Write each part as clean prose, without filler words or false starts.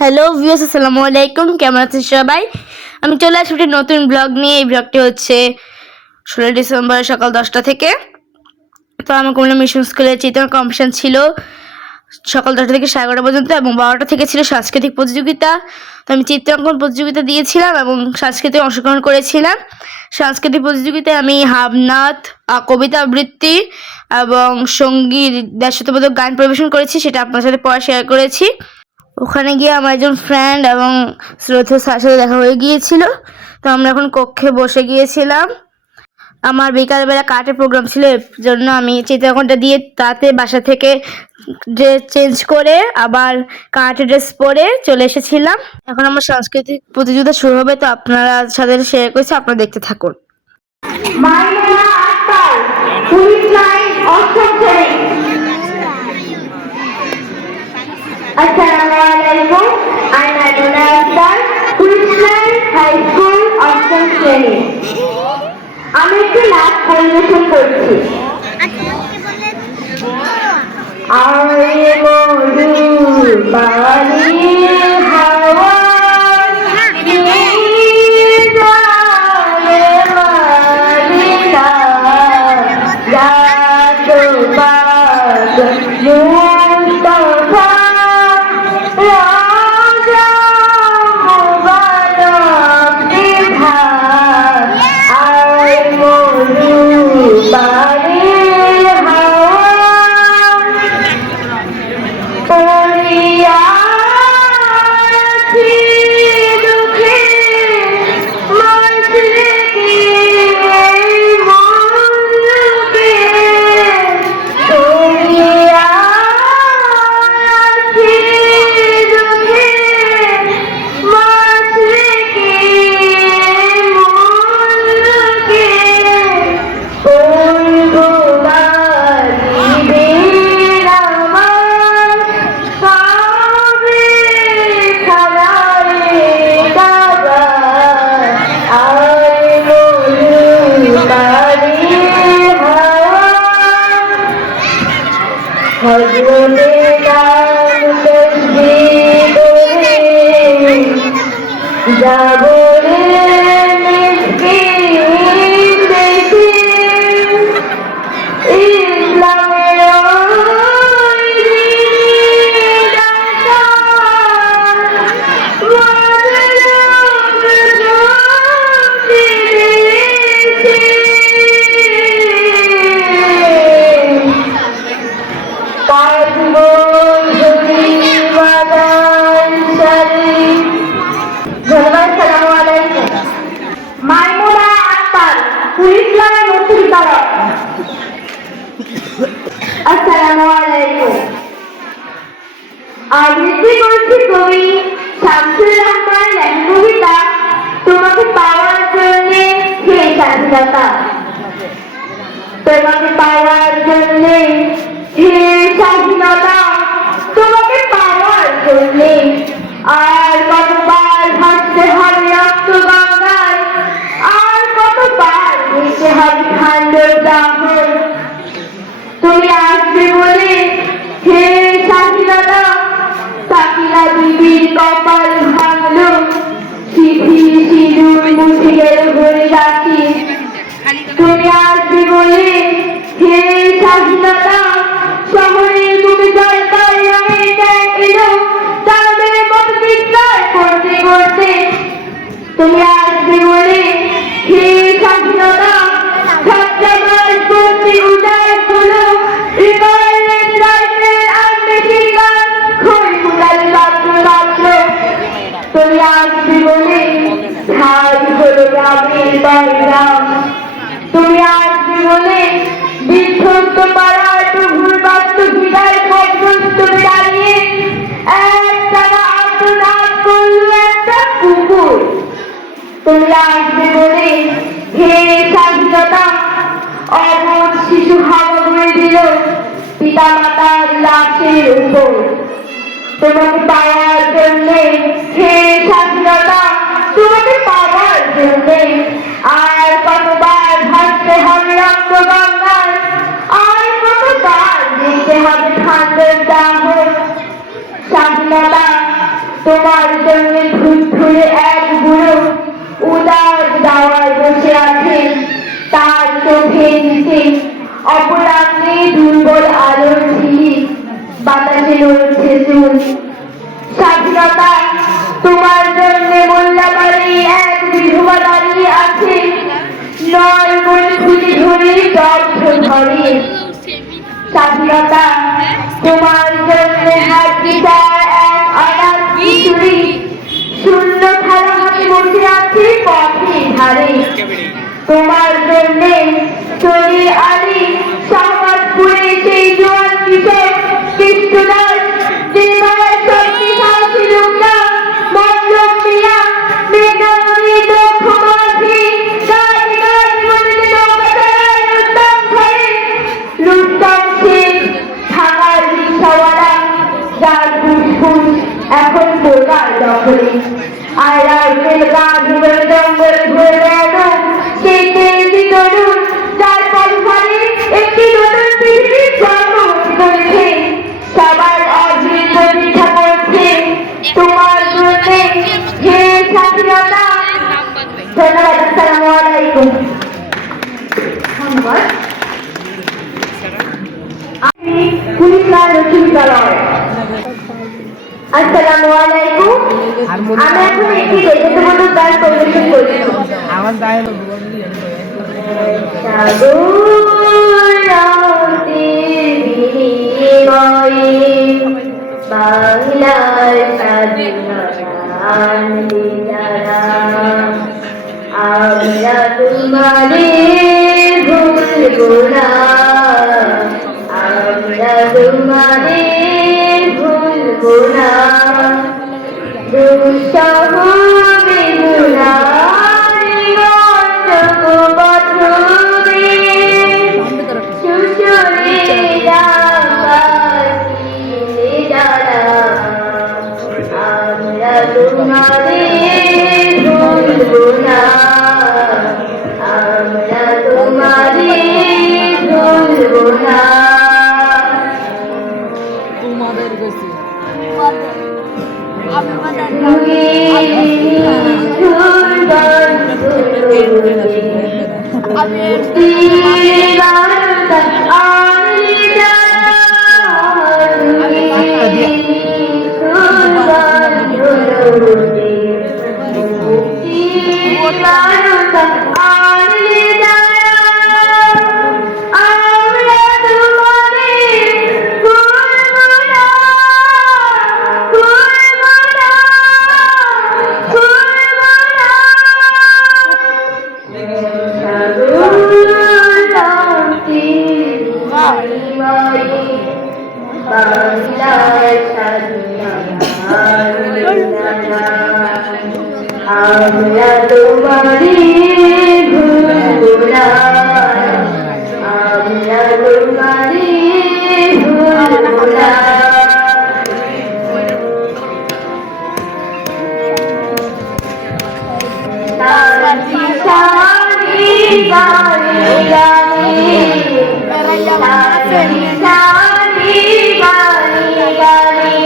Hello viewers, আসসালামু আলাইকুম। কেমন আছেন সবাই? আমি চলে আসছি একটি নতুন ব্লগ নিয়ে। এই ব্লগটি হচ্ছে 16 ডিসেম্বর সকাল 10টা থেকে। তো আমার কুমিল্লা মিশন স্কুলে চিত্রাঙ্কন কম্পিটিশন ছিল সকাল 10টা থেকে 11:30 পর্যন্ত, এবং 12টা থেকে ছিল সাংস্কৃতিক প্রতিযোগিতা। তো আমি চিত্রাঙ্কন প্রতিযোগিতা দিয়েছিলাম এবং সাংস্কৃতিক অংশগ্রহণ করেছিলাম। সাংস্কৃতিক প্রতিযোগিতায় আমি হাবনাথ, কবিতা আবৃত্তি এবং সঙ্গীত, দেশাত্মবোধক গান পরিবেশন করেছি। সেটা আপনার সাথে পরে শেয়ার করেছি। ওখানে গিয়ে আমার একজন ফ্রেন্ড এবং শ্রদ্ধেয় স্যারের সাথে দেখা হয়ে গিয়েছিল। তো আমরা এখন কক্ষে বসে গিয়েছিলাম। আমার বিকালবেলা কার্টের প্রোগ্রাম ছিল, এর জন্য আমি চিত্রাঙ্কনটা দিয়ে তাতে বাসা থেকে ড্রেস চেঞ্জ করে আবার কার্টে ড্রেস পরে চলে এসেছিলাম। এখন আমার সাংস্কৃতিক প্রতিযোগিতা শুরু হবে, তো আপনারা সাথে শেয়ার করছি, আপনারা দেখতে থাকুন। Assalamualaikum. I'm Maimuna Akhtar, Christian High School অষ্টম শ্রেণী। আমি একটি নাচ পরিবেশন করছি। Assalamualaikum. আবৃত্তি করছি কবি শামসুর রহমান লেখা কবিতা তোমাকে পাওয়ার জন্য হে স্বাধীনতা। তোমাকে পাওয়ার জন্য হে স্বাধীনতা, তোমাকে পাওয়ার জন্য আর কতবার ভাসতে হবে রক্ত গঙ্গায়, আর কতবার দিতে হবে ঠান্ডার দাহন। তুমি আসবে বলে হে স্বাধীনতা, সাকিরা বিবির কপাল ভাঙলো, সিঁথি সিঁদুর মুছে গেল ঘরে রাখি। তুমি আসবে বলে হে স্বাধীনতা, শহরের বুকে জলকার রঙে এলো তাদের কত চিৎকার করতে করতে। তুমি আসবে বলে হে স্বাধীনতা, ছাত্রাবাস করতে উদার হলো রিকয়েলের রাইফেল আর মেশিন গান খই ফুটাল ছাত্র ছাত্র। তুমি আসবে বলে ঠাই হলো গ্রামের সংগ্রাম। তুমি আসবে বলে বিধ্বস্ত পাড়ার প্রভুর বাস্ত বিদায় পর্যন্ত দাঁড়িয়ে একটানা আত্মনাদ করল একটা কুকুর। তুমি আসবে বলে হে স্বাধীনতা, অবধ শিশু হাওয়া বয়ে দিল পিতা মাতার লাশের উপর। তোমাকে পাওয়ার জন্য হে স্বাধীনতা, তোমাকে পাওয়ার জন্য আর কতবার ভাসতে হবে রক্ত গঙ্গায়, আর কতবার দিতে হবে ঠান্ডার দাহ। স্বাধীনতা তোমার স্বাধীনতা তোমার জন্য মোল্লাবাড়ি এক বিধবা দাঁড়িয়ে আছে, নয় বলে খুঁজে ধরে দগ্ধ ধরে। স্বাধীনতা তোমার জন্য হাজিরা এক অনাথ কিশোরী, শূন্য থালা হাতে বসে আছে পথে ধারে। তোমার জন্য চলে আলি শাহবাজপুরে সেই জোয়ান কিশোর কৃষ্ণদাস, যে মায়ের শক্তি সাহসী লোকরা মতলব মিয়া মেঘানদী দক্ষ মাঝি গাছ গাছ বলে নৌকা চালায় রুস্তম ধরে। রুস্তম শেখ ঢাকার রিক্সাওয়ালা, যার ফুসফুস এখন বোকার দখলে। আর রাইফেল গাছ জঙ্গল ঘুরে বেড়ানো সেই তেলটি তরুণ, যার পথে একটি নতুন পৃথিবীর জন্ম হতে চলেছে। সবার অদৃশ্য পিঠা করছে তোমার জন্য হে স্বাধীনতা। ধন্যবাদ। আসসালামু আলাইকুম। ধন্যবাদ। কুড়িগ্রাম বিশ্ববিদ্যালয়। আসসালামু আলাইকুম। আমি এখন একটি দেশাত্মবোধক গান পরিবেশন করছি। বাংলার স্বাধীনতা আনবে যারা, আমরা তোমাদের ভুলব না, আমরা তোমাদের ভুলব না। দুঃসহ বেদনায় রঞ্জক পথে সুসরে ডাকাতিলে যারা, আমরা তোমাদের ভুলব না, আমরা তোমাদের ভুলব না। আমরা তোমারে ভুলব না, আমরা তোমারে ভুলব না। সারি সারি গানে গানে, সারি সারি গানে গানে,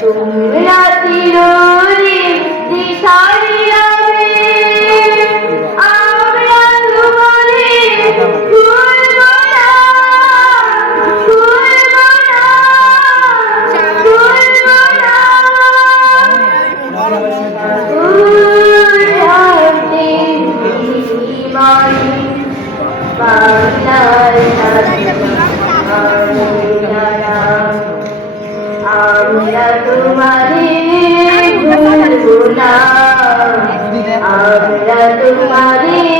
তোমরা চিরদিন দিশারি রবে, আমরা তোমাদের ভুলব না, ভুলব না, ভুলব না। বাংলার আমরা তোমারে ভুলব না। আমরা তোমাদের